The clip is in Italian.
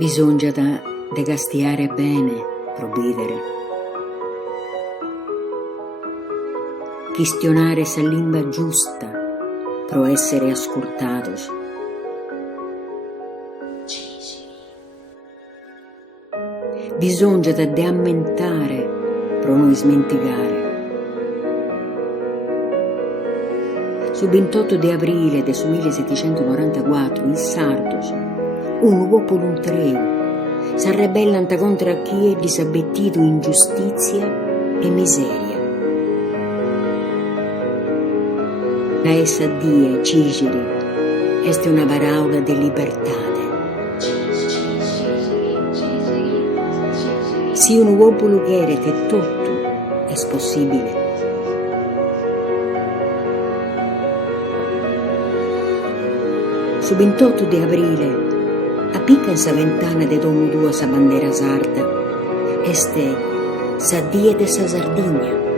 Bisogna de castiare bene pro bidere, chistionare sa limba giusta pro essere ascoltados. Bisogna de ammentare pro non smentigare. Su 28 di aprile del 1794 in Sardos un popolo untreu s'arrebellant contra chi è disabbettido in giustizia e miseria. La essa die Cigiri est una paraula de libertade. Si un popolo queret e tutto è possibile. Su 28 di aprile appicca in sa ventana de domu tua sa bandera sarda, este sa die de sa Sardigna.